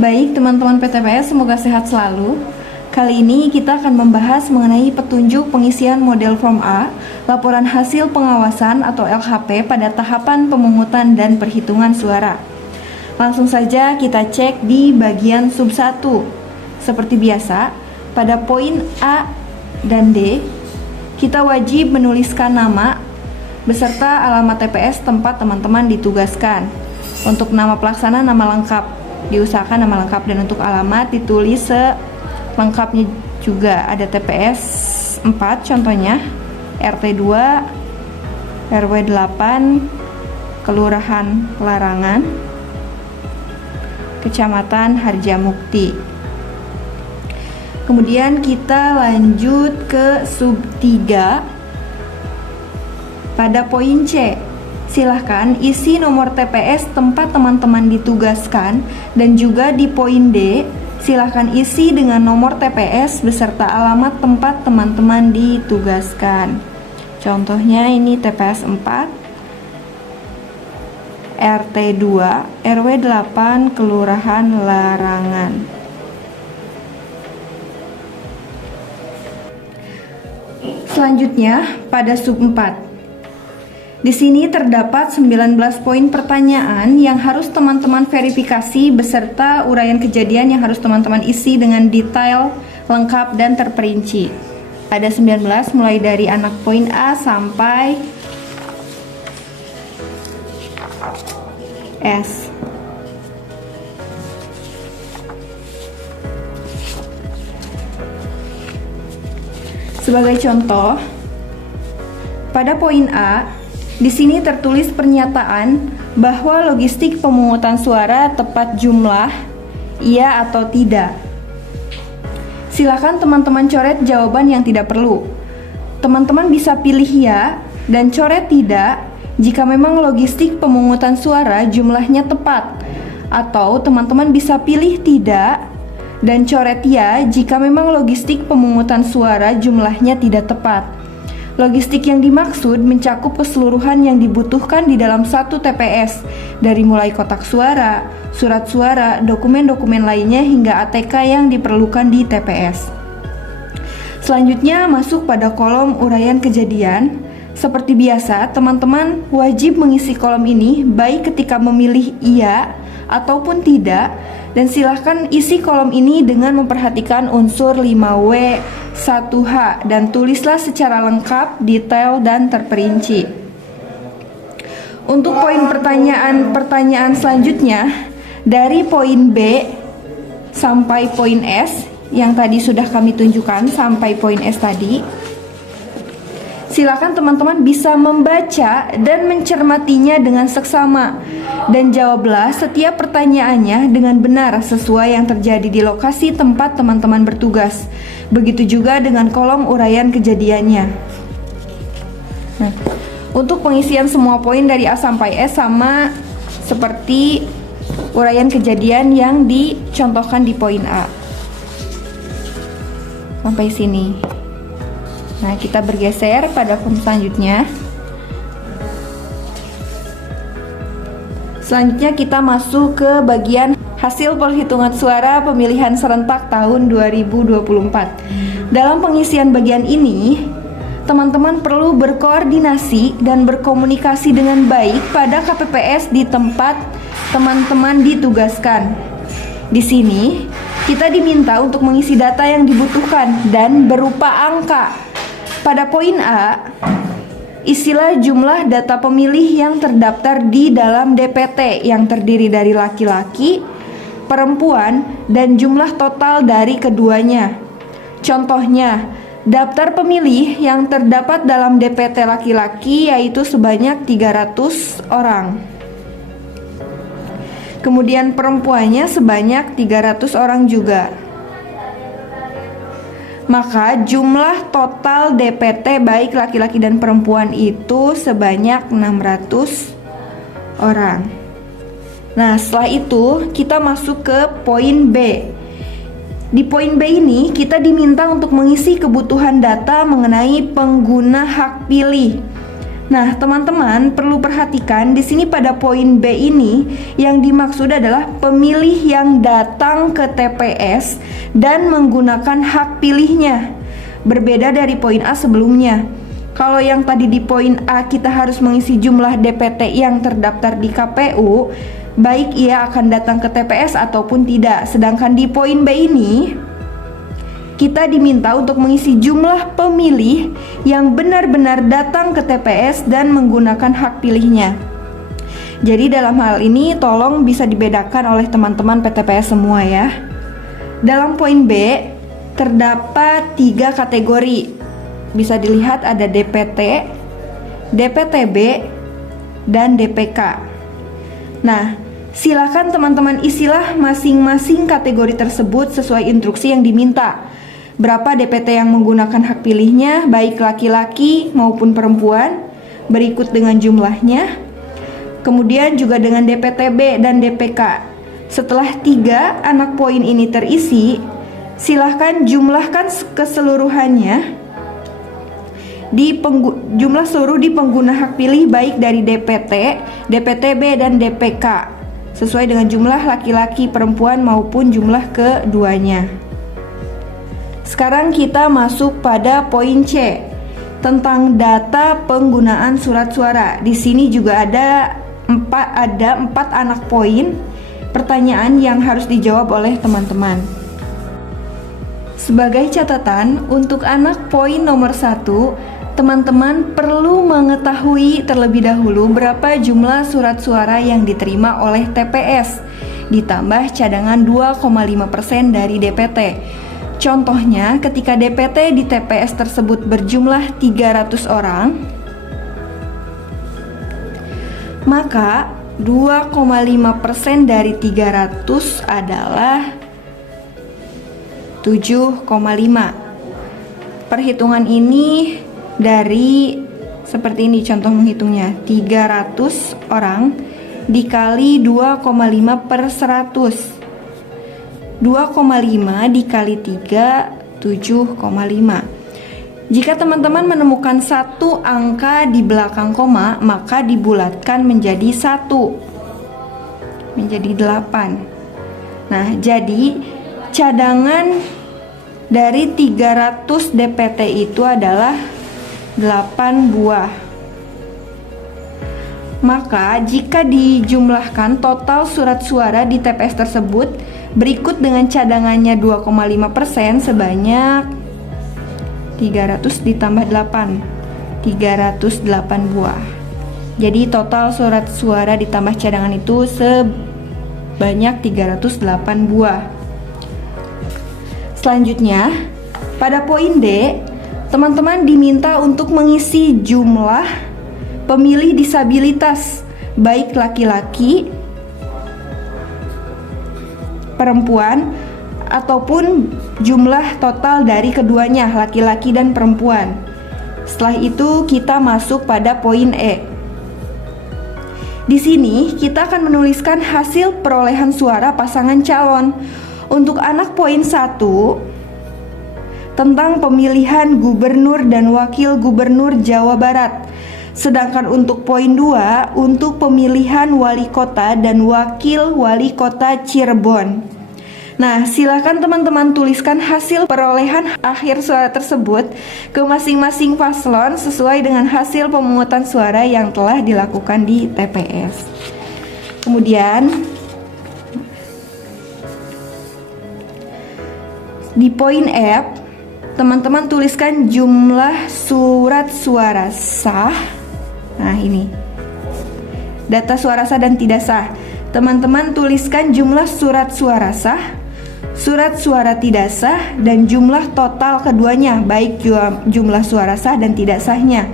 Baik teman-teman PTPS, semoga sehat selalu. Kali ini kita akan membahas mengenai petunjuk pengisian model form A, laporan hasil pengawasan atau LHP pada tahapan pemungutan dan perhitungan suara. Langsung saja kita cek di bagian sub 1. Seperti biasa, pada poin A dan D, kita wajib menuliskan nama beserta alamat TPS tempat teman-teman ditugaskan. Untuk nama pelaksana, nama lengkap diusahakan nama lengkap, dan untuk alamat ditulis selengkapnya juga. Ada TPS 4 contohnya, RT 2 RW 8 Kelurahan Larangan, Kecamatan Harjamukti. Kemudian kita lanjut ke sub 3 pada poin C. Silahkan isi nomor TPS tempat teman-teman ditugaskan, dan juga di poin D, silahkan isi dengan nomor TPS beserta alamat tempat teman-teman ditugaskan. Contohnya ini TPS 4, RT 2, RW 8, Kelurahan Larangan. Selanjutnya pada sub 4. Di sini terdapat 19 poin pertanyaan yang harus teman-teman verifikasi beserta uraian kejadian yang harus teman-teman isi dengan detail, lengkap, dan terperinci. Ada 19 mulai dari anak poin A sampai S. Sebagai contoh, pada poin A, di sini tertulis pernyataan bahwa logistik pemungutan suara tepat jumlah, iya atau tidak. Silakan teman-teman coret jawaban yang tidak perlu. Teman-teman bisa pilih ya dan coret tidak jika memang logistik pemungutan suara jumlahnya tepat, atau teman-teman bisa pilih tidak dan coret ya jika memang logistik pemungutan suara jumlahnya tidak tepat. Logistik yang dimaksud mencakup keseluruhan yang dibutuhkan di dalam satu TPS, dari mulai kotak suara, surat suara, dokumen-dokumen lainnya hingga ATK yang diperlukan di TPS. Selanjutnya masuk pada kolom uraian kejadian. Seperti biasa, teman-teman wajib mengisi kolom ini baik ketika memilih iya ataupun tidak, dan silahkan isi kolom ini dengan memperhatikan unsur 5W 1H dan tulislah secara lengkap, detail, dan terperinci. Untuk poin pertanyaan selanjutnya, dari poin B sampai poin S yang tadi sudah kami tunjukkan sampai poin S tadi, silakan teman-teman bisa membaca dan mencermatinya dengan seksama, dan jawablah setiap pertanyaannya dengan benar sesuai yang terjadi di lokasi tempat teman-teman bertugas. Begitu juga dengan kolom uraian kejadiannya. Nah, untuk pengisian semua poin dari A sampai S sama seperti uraian kejadian yang dicontohkan di poin A. Sampai sini. Nah, kita bergeser pada form selanjutnya. Selanjutnya kita masuk ke bagian hasil perhitungan suara pemilihan serentak tahun 2024. Dalam pengisian bagian ini, teman-teman perlu berkoordinasi dan berkomunikasi dengan baik pada KPPS di tempat teman-teman ditugaskan. Di sini, kita diminta untuk mengisi data yang dibutuhkan dan berupa angka. Pada poin A, isilah jumlah data pemilih yang terdaftar di dalam DPT yang terdiri dari laki-laki, perempuan, dan jumlah total dari keduanya. Contohnya, daftar pemilih yang terdapat dalam DPT laki-laki yaitu sebanyak 300 orang. Kemudian perempuannya sebanyak 300 orang juga. Maka jumlah total DPT baik laki-laki dan perempuan itu sebanyak 600 orang. Nah, setelah itu kita masuk ke poin B. Di poin B ini kita diminta untuk mengisi kebutuhan data mengenai pengguna hak pilih. Nah, teman-teman perlu perhatikan di sini pada poin B ini yang dimaksud adalah pemilih yang datang ke TPS dan menggunakan hak pilihnya. Berbeda dari poin A sebelumnya. Kalau yang tadi di poin A kita harus mengisi jumlah DPT yang terdaftar di KPU, baik ia akan datang ke TPS ataupun tidak. Sedangkan di poin B ini kita diminta untuk mengisi jumlah pemilih yang benar-benar datang ke TPS dan menggunakan hak pilihnya. Jadi dalam hal ini tolong bisa dibedakan oleh teman-teman PTPS semua ya. Dalam poin B terdapat 3 kategori. Bisa dilihat ada DPT, DPTB, dan DPK. Nah, silakan teman-teman isilah masing-masing kategori tersebut sesuai instruksi yang diminta. Berapa DPT yang menggunakan hak pilihnya, baik laki-laki maupun perempuan, berikut dengan jumlahnya. Kemudian juga dengan DPTB dan DPK. Setelah 3 anak poin ini terisi, silahkan jumlahkan keseluruhannya jumlah seluruh di pengguna hak pilih baik dari DPT, DPTB, dan DPK sesuai dengan jumlah laki-laki, perempuan maupun jumlah keduanya. Sekarang kita masuk pada poin C tentang data penggunaan surat suara. Di sini juga ada 4 anak poin pertanyaan yang harus dijawab oleh teman-teman. Sebagai catatan, untuk anak poin nomor 1, teman-teman perlu mengetahui terlebih dahulu berapa jumlah surat suara yang diterima oleh TPS, ditambah cadangan 2,5% dari DPT. Contohnya, ketika DPT di TPS tersebut berjumlah 300 orang, maka 2,5% dari 300 adalah 7,5. Perhitungan ini dari seperti ini contoh menghitungnya. 300 orang dikali 2,5 per 100. 2,5 dikali 3, 7,5. Jika teman-teman menemukan satu angka di belakang koma, maka dibulatkan menjadi 1, menjadi 8. Nah, jadi cadangan dari 300 DPT itu adalah 8 buah. Maka jika dijumlahkan total surat suara di TPS tersebut berikut dengan cadangannya 2,5% sebanyak 300 ditambah 8, 308 buah. Jadi total surat suara ditambah cadangan itu sebanyak 308 buah. Selanjutnya, pada poin D, teman-teman diminta untuk mengisi jumlah pemilih disabilitas, baik laki-laki, perempuan, ataupun jumlah total dari keduanya, laki-laki dan perempuan. Setelah itu kita masuk pada poin E. Di sini kita akan menuliskan hasil perolehan suara pasangan calon. Untuk anak poin 1 tentang pemilihan gubernur dan wakil gubernur Jawa Barat. Sedangkan untuk poin 2 untuk pemilihan wali kota dan wakil wali kota Cirebon. Nah, silakan teman-teman tuliskan hasil perolehan akhir suara tersebut ke masing-masing paslon sesuai dengan hasil pemungutan suara yang telah dilakukan di TPS. Kemudian di poin F, teman-teman tuliskan jumlah surat suara sah. Nah, ini data suara sah dan tidak sah. Teman-teman tuliskan jumlah surat suara sah, surat suara tidak sah, dan jumlah total keduanya, baik jumlah suara sah dan tidak sahnya.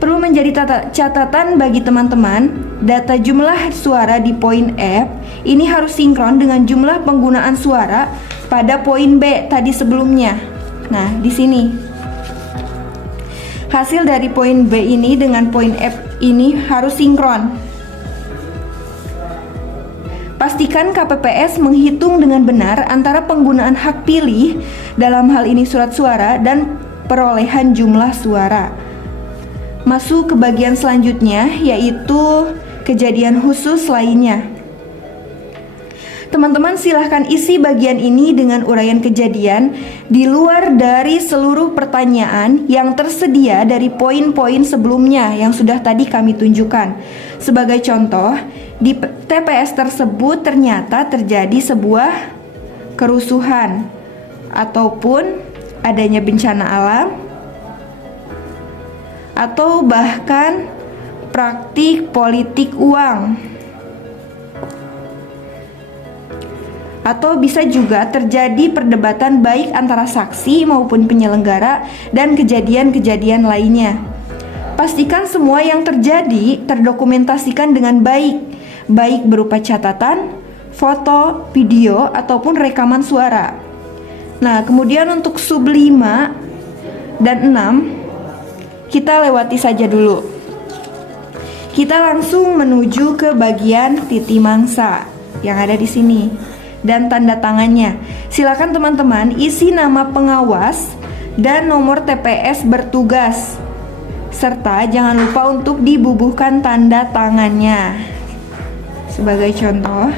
Perlu menjadi catatan bagi teman-teman, data jumlah suara di poin F ini harus sinkron dengan jumlah penggunaan suara pada poin B tadi sebelumnya. Nah, di sini hasil dari poin B ini dengan poin F ini harus sinkron. Pastikan KPPS menghitung dengan benar antara penggunaan hak pilih, dalam hal ini surat suara, dan perolehan jumlah suara. masuk ke bagian selanjutnya, yaitu kejadian khusus lainnya. Teman-teman silahkan isi bagian ini dengan uraian kejadian di luar dari seluruh pertanyaan yang tersedia dari poin-poin sebelumnya yang sudah tadi kami tunjukkan. Sebagai contoh, di TPS tersebut ternyata terjadi sebuah kerusuhan ataupun adanya bencana alam atau bahkan praktik politik uang. Atau bisa juga terjadi perdebatan baik antara saksi maupun penyelenggara dan kejadian-kejadian lainnya. Pastikan semua yang terjadi terdokumentasikan dengan baik, baik berupa catatan, foto, video, ataupun rekaman suara. Nah, kemudian untuk sub 5 dan 6 kita lewati saja dulu. Kita langsung menuju ke bagian titi mangsa yang ada di sini dan tanda tangannya. Silakan teman-teman isi nama pengawas dan nomor TPS bertugas, serta jangan lupa untuk dibubuhkan tanda tangannya. Sebagai contoh,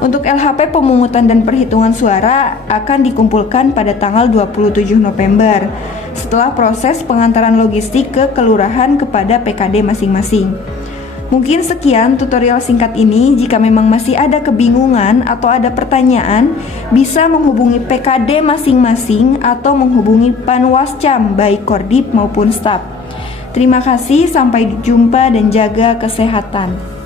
untuk LHP pemungutan dan perhitungan suara akan dikumpulkan pada tanggal 27 November setelah proses pengantaran logistik ke kelurahan kepada PKD masing-masing. Mungkin sekian tutorial singkat ini. Jika memang masih ada kebingungan atau ada pertanyaan, bisa menghubungi PKD masing-masing atau menghubungi Panwascam baik Kordip maupun staf. Terima kasih, sampai jumpa dan jaga kesehatan.